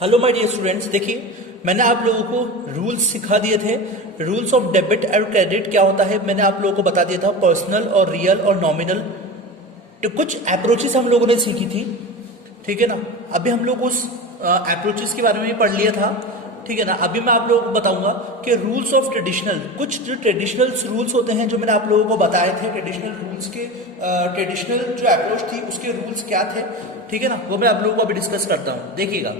Hello my dear students, देखिए मैंने आप लोगों को रूल्स सिखा दिए थे। रूल्स ऑफ डेबिट और क्रेडिट क्या होता है मैंने आप लोगों को बता दिया था। पर्सनल और रियल और नॉमिनल तो कुछ अप्रोचेस हम लोगों ने सीखी थी, ठीक है ना। अभी हम लोग उस अप्रोचेस के बारे में पढ़ लिया था, ठीक है ना। अभी मैं आप लोगों को बताऊंगा कि रूल्स ऑफ ट्रेडिशनल, कुछ जो ट्रेडिशनल रूल्स होते हैं जो मैंने आप लोगों को बताए थे, ट्रेडिशनल रूल्स के ट्रेडिशनल जो अप्रोच थी उसके रूल्स क्या थे, ठीक है ना, वो मैं आप लोगों को अभी डिस्कस करता हूँ। देखिएगा,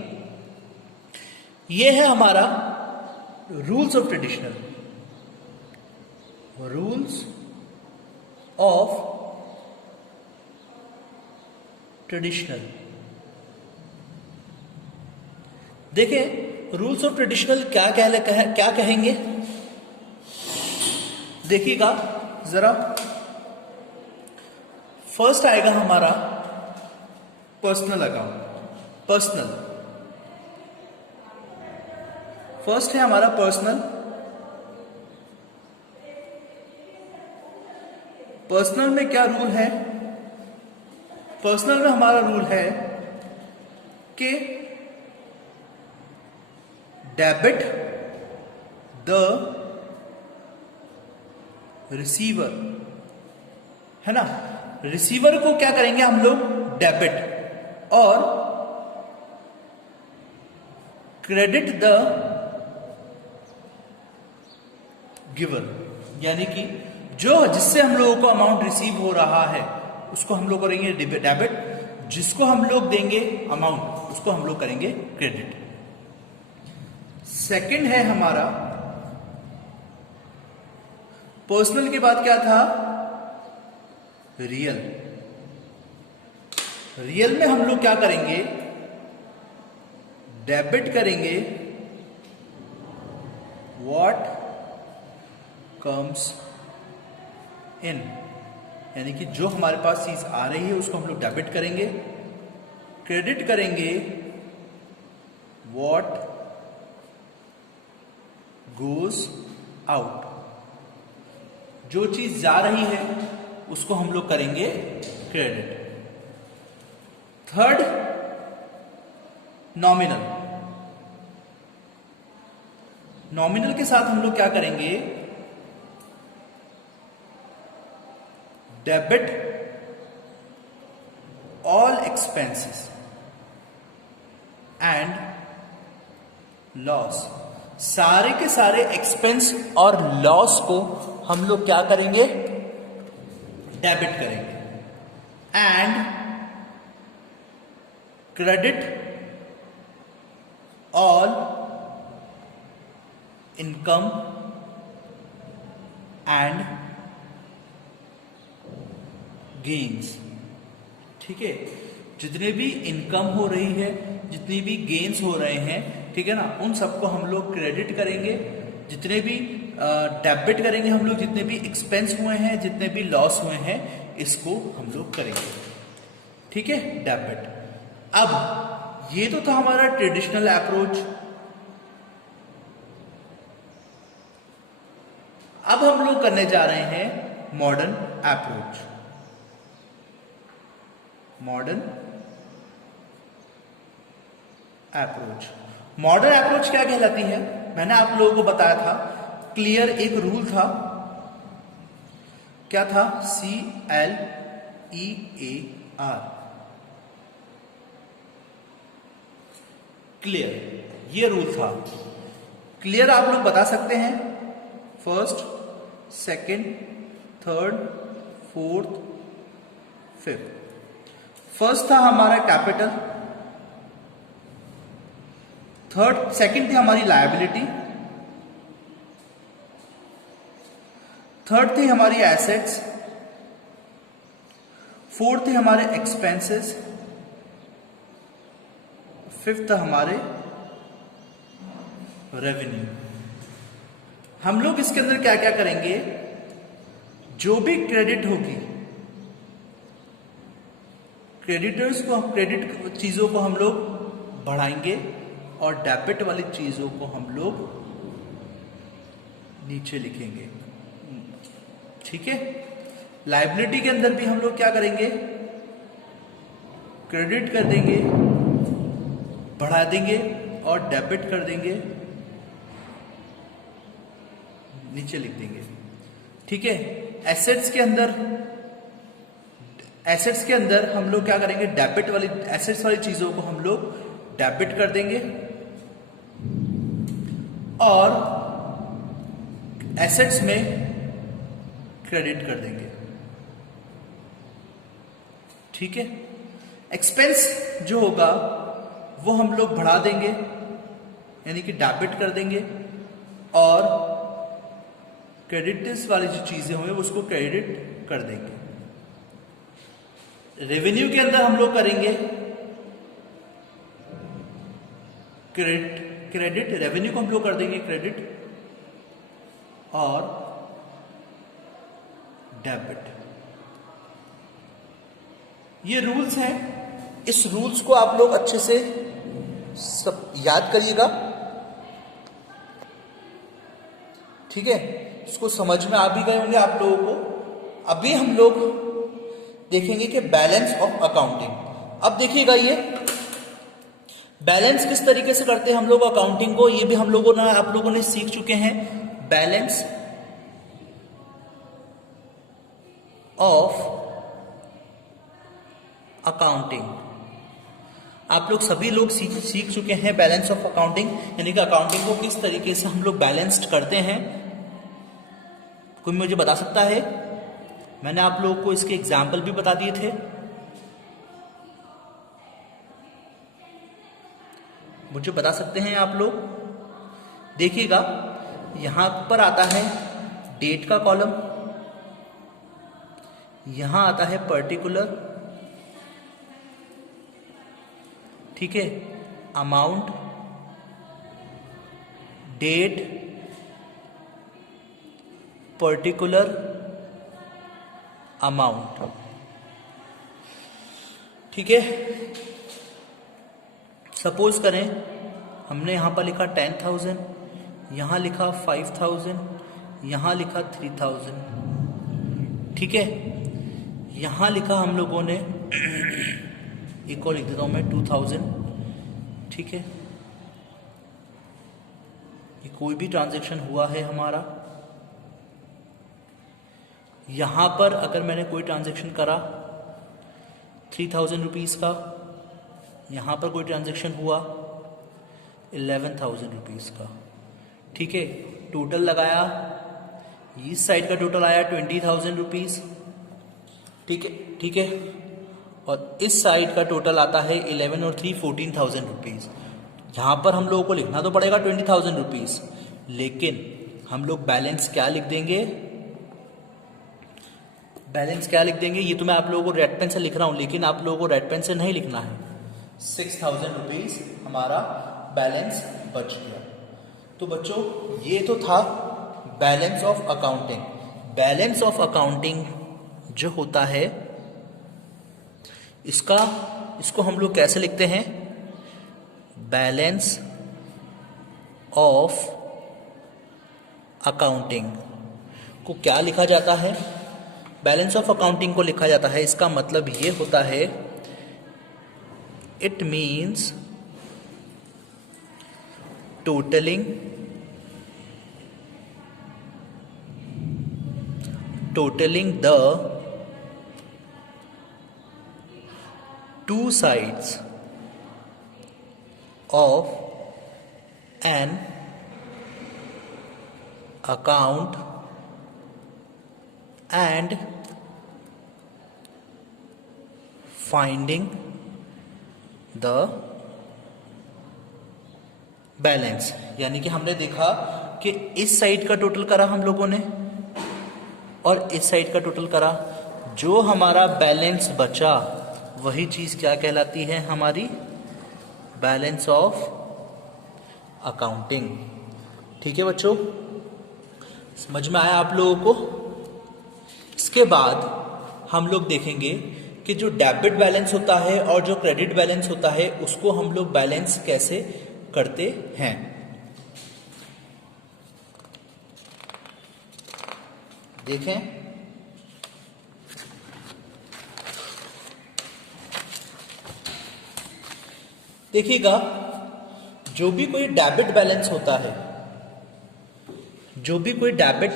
ये है हमारा rules of traditional, rules of traditional. देखिए रूल्स ऑफ ट्रेडिशनल क्या कहेंगे, देखिएगा जरा। फर्स्ट आएगा हमारा पर्सनल अकाउंट। फर्स्ट है हमारा पर्सनल। पर्सनल में क्या रूल है? पर्सनल में हमारा रूल है कि डेबिट द रिसीवर, है ना। रिसीवर को क्या करेंगे हम लोग? डेबिट। और क्रेडिट द गिवर, यानी कि जो जिससे हम लोगों को अमाउंट रिसीव हो रहा है उसको हम लोग करेंगे डेबिट, जिसको हम लोग देंगे अमाउंट उसको हम लोग करेंगे क्रेडिट। सेकंड है हमारा पर्सनल के बाद क्या था? रियल। रियल में हम लोग क्या करेंगे? डेबिट करेंगे व्हाट कम्स इन, यानी कि जो हमारे पास चीज आ रही है उसको हम लोग डेबिट करेंगे। क्रेडिट करेंगे व्हाट गोज आउट, जो चीज जा रही है उसको हम लोग करेंगे क्रेडिट। Third nominal. नॉमिनल के साथ हम लोग क्या करेंगे? Debit all expenses and loss, सारे के सारे एक्सपेंस और लॉस को हम लोग क्या करेंगे? डेबिट करेंगे। And credit all income and gains, ठीक है। जितने भी इनकम हो रही है, जितनी भी गेन्स हो रहे हैं, ठीक है ना, उन सबको हम लोग क्रेडिट करेंगे। जितने भी डेबिट करेंगे हम लोग, जितने भी एक्सपेंस हुए हैं, जितने भी लॉस हुए हैं, इसको हम लोग करेंगे, ठीक है, डेबिट। अब ये तो था हमारा ट्रेडिशनल अप्रोच। अब हम लोग करने जा रहे हैं modern approach. Modern approach, modern approach क्या कहलाती है? मैंने आप लोगों को बताया था, क्लियर एक रूल था। क्या था? CLEAR, क्लियर, ये रूल था। क्लियर आप लोग बता सकते हैं first, second, third, fourth, fifth. First था हमारा कैपिटल, थर्ड सेकंड थी हमारी लायबिलिटी, थर्ड थी हमारी एसेट्स, फोर्थ थे हमारे एक्सपेंसेस, फिफ्थ था हमारे रेवेन्यू। हम लोग इसके अंदर क्या क्या करेंगे? जो भी क्रेडिट होगी, क्रेडिटर्स को, क्रेडिट चीजों को हम लोग बढ़ाएंगे और डेबिट वाली चीजों को हम लोग नीचे लिखेंगे, ठीक है। लायबिलिटी के अंदर भी हम लोग क्या करेंगे? क्रेडिट कर देंगे, बढ़ा देंगे और डेबिट कर देंगे, नीचे लिख देंगे। ठीक है, एसेट्स के अंदर हम लोग क्या करेंगे, डेबिट वाली एसेट्स वाली चीजों को हम लोग डेबिट कर देंगे और एसेट्स में क्रेडिट कर देंगे। ठीक है, एक्सपेंस जो होगा वो हम लोग बढ़ा देंगे, यानी कि डेबिट कर देंगे और क्रेडिट्स वाली जो चीजें होंगी उसको क्रेडिट कर देंगे। रेवेन्यू के अंदर हम लोग करेंगे क्रेडिट, रेवेन्यू को हम लोग कर देंगे क्रेडिट और डेबिट। ये रूल्स हैं, इस रूल्स को आप लोग अच्छे से सब याद करिएगा। ठीक है, इसको समझ में आ भी गए होंगे आप लोगों को। अभी हम लोग देखेंगे कि बैलेंस ऑफ अकाउंटिंग। अब देखिएगा, ये बैलेंस किस तरीके से करते हैं हम लोग अकाउंटिंग को, ये भी हम लोगों ने आप लोगों ने सीख चुके हैं। बैलेंस ऑफ अकाउंटिंग आप लोग सभी लोग सीख चुके हैं बैलेंस ऑफ अकाउंटिंग, यानी कि अकाउंटिंग को किस तरीके से हम लोग बैलेंस्ड करते हैं। कोई मुझे बता सकता है? मैंने आप लोगों को इसके एग्जाम्पल भी बता दिए थे, मुझे बता सकते हैं आप लोग? देखिएगा, यहां पर आता है डेट का कॉलम, यहां आता है पर्टिकुलर, ठीक है, अमाउंट, डेट, पर्टिकुलर, अमाउंट। ठीक है, सपोज करें हमने यहां पर लिखा 10,000, यहां लिखा 5,000, यहां लिखा 3,000। ठीक है, यहां लिखा हम लोगों ने एक और लिख देता हूं मैं 2,000। ठीक है, ये कोई भी ट्रांजैक्शन हुआ है हमारा, यहां पर अगर मैंने कोई ट्रांजैक्शन करा 3,000 रुपीज का, यहां पर कोई ट्रांजैक्शन हुआ 11,000 रुपीज का। ठीक है, टोटल लगाया, इस साइड का टोटल आया 20,000 रुपीज। ठीक है, ठीक है, और इस साइड का टोटल आता है 11 और 3 14,000 रुपीज। यहां पर हम लोगों को लिखना तो पड़ेगा 20,000 रुपीज, लेकिन हम लोग बैलेंस क्या लिख देंगे, बैलेंस क्या लिख देंगे, ये तो मैं आप लोगों को रेड पेन से लिख रहा हूं, लेकिन आप लोगों को रेड पेन से नहीं लिखना है। 6,000 रुपीज हमारा बैलेंस बच गया। तो बच्चों, ये तो था balance of accounting. Balance of accounting जो होता है इसको हम लोग कैसे लिखते हैं, बैलेंस ऑफ अकाउंटिंग को क्या लिखा जाता है, बैलेंस ऑफ अकाउंटिंग को लिखा जाता है, इसका मतलब ये होता है, it means totalling the two sides of an account and finding the balance. यानी कि हमने देखा कि इस साइड का टोटल करा हम लोगों ने और इस साइड का टोटल करा, जो हमारा बैलेंस बचा वही चीज क्या कहलाती है, हमारी बैलेंस ऑफ अकाउंटिंग। ठीक है बच्चों, समझ में आया आप लोगों को? इसके बाद हम लोग देखेंगे कि जो डेबिट बैलेंस होता है और जो क्रेडिट बैलेंस होता है उसको हम लोग बैलेंस कैसे करते हैं। देखें, देखिएगा, जो भी कोई डेबिट बैलेंस होता है, जो भी कोई डेबिट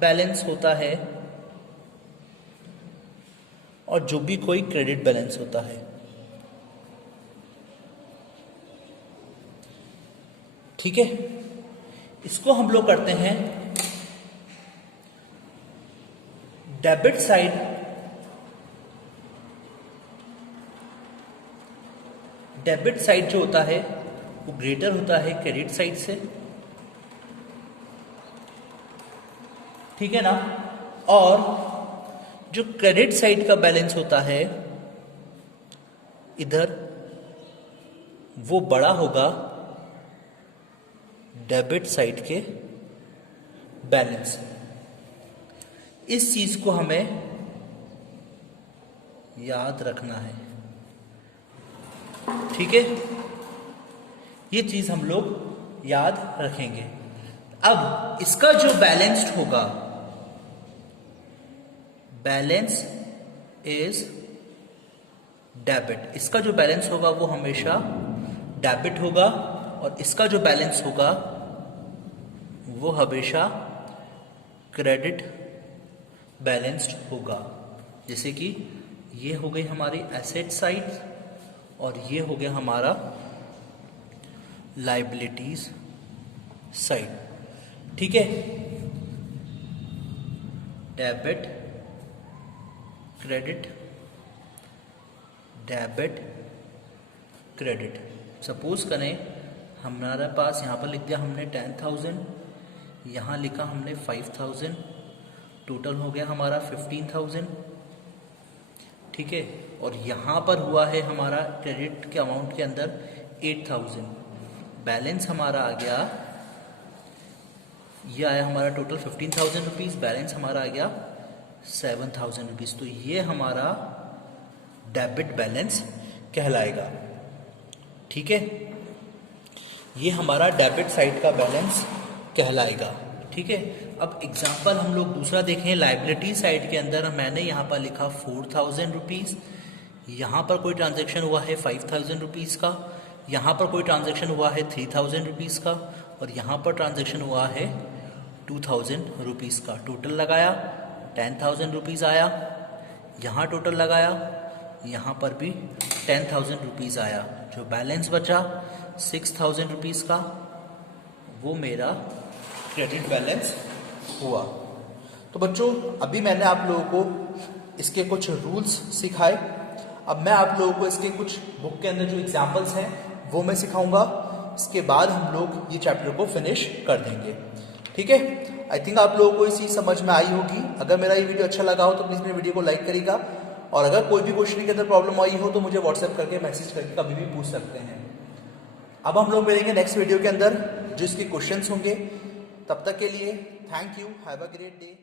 बैलेंस होता है और जो भी कोई क्रेडिट बैलेंस होता है, ठीक है, इसको हम लोग करते हैं डेबिट साइड जो होता है वो ग्रेटर होता है क्रेडिट साइड से, ठीक है ना। और जो क्रेडिट साइड का बैलेंस होता है इधर, वो बड़ा होगा डेबिट साइड के बैलेंस। इस चीज को हमें याद रखना है, ठीक है, ये चीज हम लोग याद रखेंगे। अब इसका जो बैलेंस्ड होगा, बैलेंस इज डेबिट, इसका जो बैलेंस होगा वो हमेशा डेबिट होगा, और इसका जो बैलेंस होगा वो हमेशा क्रेडिट बैलेंस्ड होगा। जैसे कि ये हो गई हमारी एसेट साइड और ये हो गया हमारा लायबिलिटीज साइड, ठीक है। Debit credit, debit credit. Suppose करें हमारे पास यहाँ पर लिख दिया हमने 10,000, यहाँ लिखा हमने 5,000, टोटल हो गया हमारा 15,000, ठीक है। और यहाँ पर हुआ है हमारा क्रेडिट के अमाउंट के अंदर 8,000, बैलेंस हमारा आ गया, ये आया हमारा टोटल 15,000 रुपीज़, बैलेंस हमारा आ गया 7,000 रुपीज़। तो ये हमारा डेबिट बैलेंस कहलाएगा, ठीक है, ये हमारा डेबिट साइड का बैलेंस कहलाएगा, ठीक है। अब एग्जाम्पल हम लोग दूसरा देखें, लायबिलिटी साइड के अंदर मैंने यहाँ पर लिखा 4,000 रुपीज़, यहाँ पर कोई ट्रांजैक्शन हुआ है 5,000 रुपीज़ का, यहाँ पर कोई ट्रांजैक्शन हुआ है 3,000 रुपीज़ का, और यहाँ पर ट्रांजैक्शन हुआ है 2,000 रुपीज़ का। टोटल लगाया 10,000 रुपीज़ आया, यहाँ टोटल लगाया, यहाँ पर भी 10,000 रुपीज़ आया। जो बैलेंस बचा 6,000 रुपीज़ का, वो मेरा क्रेडिट बैलेंस हुआ। तो बच्चों, अभी मैंने आप लोगों को इसके कुछ रूल्स सिखाए। अब मैं आप लोगों को इसके कुछ बुक के अंदर जो एग्जाम्पल्स हैं वो मैं सिखाऊंगा। इसके बाद हम लोग ये चैप्टर को फिनिश कर देंगे, ठीक है। आई थिंक आप लोगों को ये चीज़ समझ में आई होगी। अगर मेरा ये वीडियो अच्छा लगा हो तो प्लीज़ मेरे वीडियो को लाइक करिएगा, और अगर कोई भी क्वेश्चन के अंदर प्रॉब्लम आई हो तो मुझे व्हाट्सएप करके मैसेज करके कभी भी पूछ सकते हैं। अब हम लोग मिलेंगे नेक्स्ट वीडियो के अंदर जो इसके क्वेश्चंस होंगे। तब तक के लिए thank you, have a great day.